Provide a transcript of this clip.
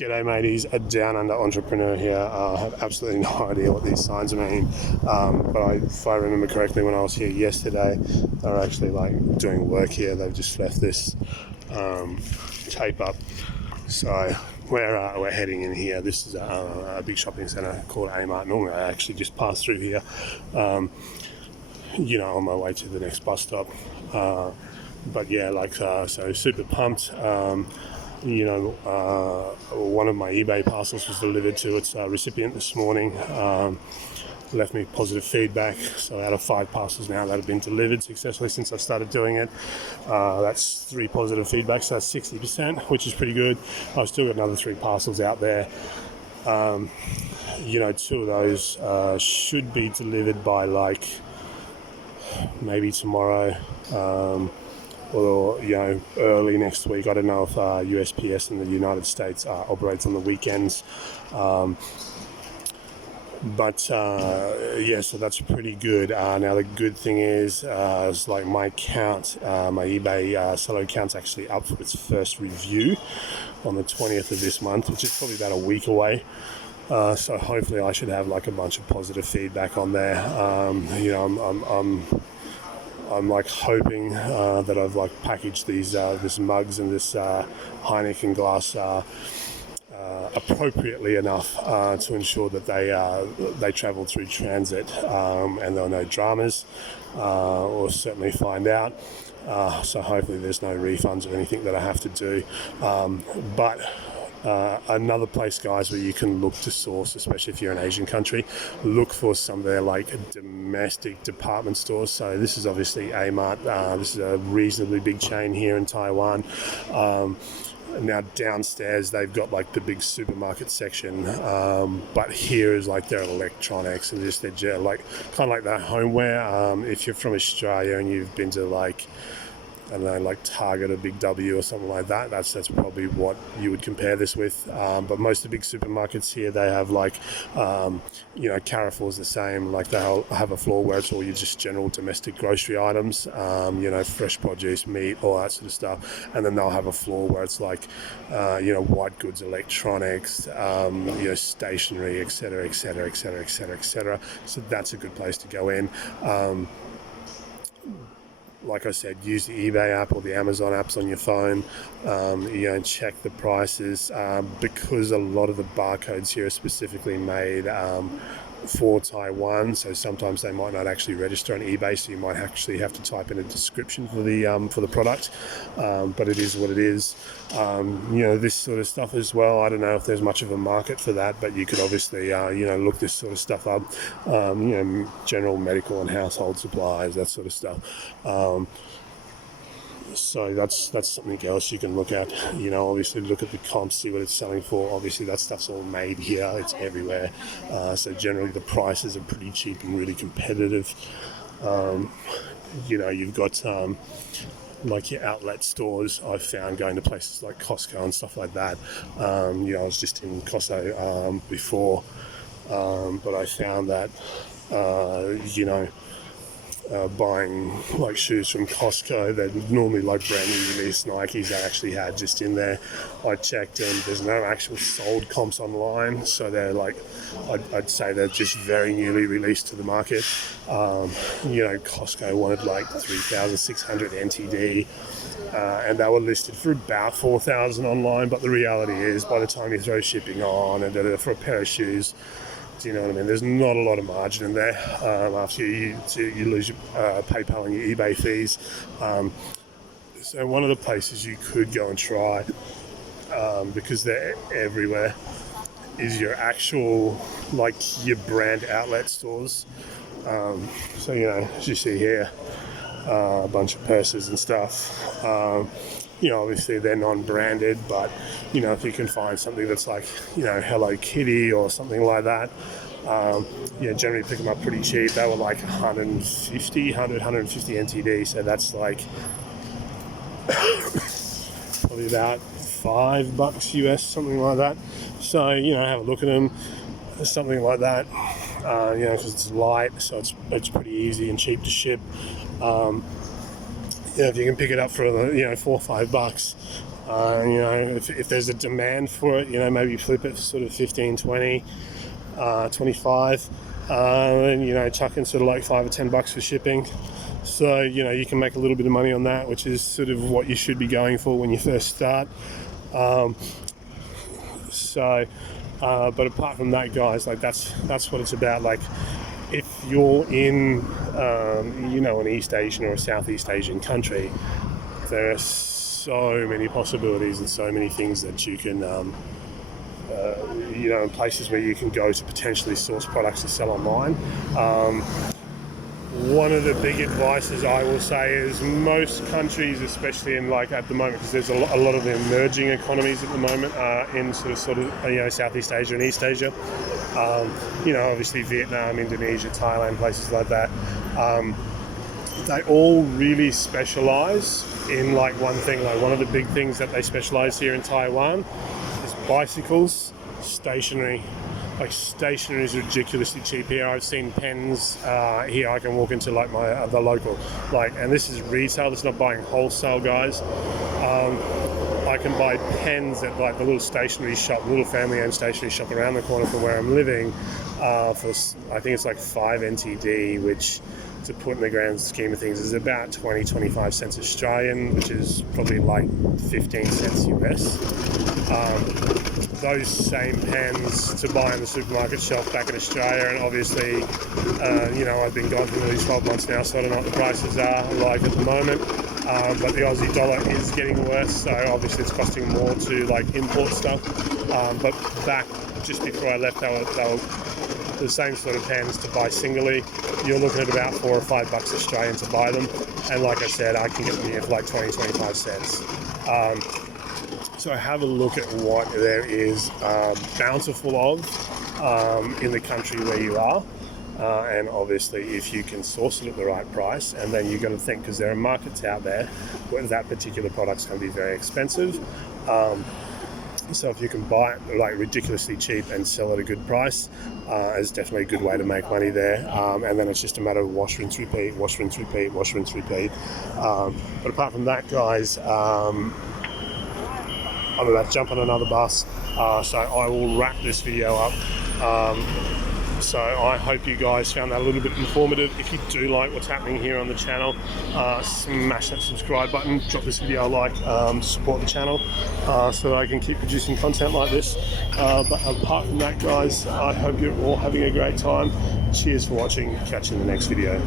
G'day mateys, a down under entrepreneur here. I have absolutely no idea what these signs mean, but if I remember correctly, when I was here yesterday, they were actually like doing work here. They've just left this tape up, so we're heading in here. This is a big shopping centre called Amart. Normally I actually just pass through here, on my way to the next bus stop. But yeah, so super pumped. One of my eBay parcels was delivered to its recipient this morning. Left me positive feedback. So out of 5 parcels now that have been delivered successfully since I started doing it, that's 3 positive feedbacks. So that's 60%, which is pretty good. I've still got another 3 parcels out there. 2 of those should be delivered by maybe tomorrow. Or early next week. I don't know if USPS in the United States operates on the weekends, so that's pretty good. Now the good thing is my account, my eBay seller account's actually up for its first review on the 20th of this month, which is probably about a week away. So hopefully I should have a bunch of positive feedback on there. I'm hoping that I've packaged this mugs and this Heineken glass appropriately enough to ensure that they travel through transit and there are no dramas. We'll certainly find out. So hopefully there's no refunds or anything that I have to do. Another place, guys, where you can look to source, especially if you're an Asian country, look for some of their domestic department stores. So this is obviously Amart. This is a reasonably big chain here in Taiwan. Now downstairs they've got the big supermarket section, but here is their electronics and just their kind of like their homeware. If you're from Australia and you've been to I don't know, Target or Big W or something like that, that's probably what you would compare this with. But most of the big supermarkets here, they have Carrefour's the same. They'll have a floor where it's all your just general domestic grocery items, fresh produce, meat, all that sort of stuff. And then they'll have a floor where it's white goods, electronics, stationery, etc., etc., etc., etc., etc. So that's a good place to go in. Like I said, use the eBay app or the Amazon apps on your phone, and check the prices, because a lot of the barcodes here are specifically made for Taiwan, so sometimes they might not actually register on eBay, so you might actually have to type in a description for the product, but it is what it is. This sort of stuff as well, I don't know if there's much of a market for that, but you could obviously look this sort of stuff up, general medical and household supplies, that sort of stuff. So that's something else you can look at. Obviously look at the comps, see what it's selling for. Obviously that stuff's all made here, it's everywhere. So generally the prices are pretty cheap and really competitive. You've got your outlet stores. I've found going to places like Costco and stuff like that. I was just in Costco before, but I found that buying shoes from Costco, they're normally brand new release Nikes they actually had just in there. I checked and there's no actual sold comps online, so they're I'd say they're just very newly released to the market. Costco wanted 3,600 NTD, and they were listed for about 4,000 online, but the reality is by the time you throw shipping on and for a pair of shoes, do you know what I mean? There's not a lot of margin in there after you lose your PayPal and your eBay fees. So one of the places you could go and try, because they're everywhere, is your actual, your brand outlet stores. So, as you see here, a bunch of purses and stuff. Obviously they're non-branded, but if you can find something that's Hello Kitty or something like that, generally pick them up pretty cheap. They were 150 NTD, so that's probably about $5 US, something like that. So have a look at them, something like that. Because it's light, so it's pretty easy and cheap to ship. If you can pick it up for $4 or $5, You know, if there's a demand for it, you know, maybe flip it for sort of 15, 20, 25, and, you know, chuck in sort of like $5 or $10 for shipping. So, you know, you can make a little bit of money on that, which is sort of what you should be going for when you first start. But apart from that, guys, like that's what it's about. Like, if you're in, you know, an East Asian or a Southeast Asian country, there are so many possibilities and so many things that you can, you know, places where you can go to potentially source products to sell online. One of the big advices I will say is most countries, especially in like at the moment, because there's a lot of emerging economies at the moment in sort of you know, Southeast Asia and East Asia. You know, obviously Vietnam, Indonesia, Thailand, places like that. They all really specialize in like one thing. Like one of the big things that they specialize here in Taiwan is bicycles, stationery. Like stationery is ridiculously cheap here. I've seen pens here. I can walk into like my the local, like, and this is retail. It's not buying wholesale, guys. I can buy pens at like the little stationery shop, little family-owned stationery shop around the corner from where I'm living, for I think it's like 5 NTD, which, to put in the grand scheme of things, is about 20-25 cents Australian, which is probably like 15 cents US. Those same pens to buy on the supermarket shelf back in Australia, and obviously, you know, I've been gone for nearly 12 months now, so I don't know what the prices are like at the moment. But the Aussie dollar is getting worse, so obviously it's costing more to like import stuff. But back just before I left, they were the same sort of pens to buy singly. You're looking at about $4 or $5 Australian to buy them, and like I said, I can get them here for like 20-25 cents. So have a look at what there is bountiful of in the country where you are, and obviously if you can source it at the right price, and then you've got to think, because there are markets out there where that particular product's going to be very expensive. So if you can buy it like ridiculously cheap and sell at a good price, is definitely a good way to make money there. And then it's just a matter of wash, rinse, repeat, wash, rinse, repeat, wash, rinse, repeat. But apart from that, guys, I'm about to jump on another bus, so I will wrap this video up. So I hope you guys found that a little bit informative. If you do like what's happening here on the channel, smash that subscribe button, drop this video a like, support the channel, so that I can keep producing content like this. But apart from that, guys, I hope you're all having a great time. Cheers for watching. Catch you in the next video.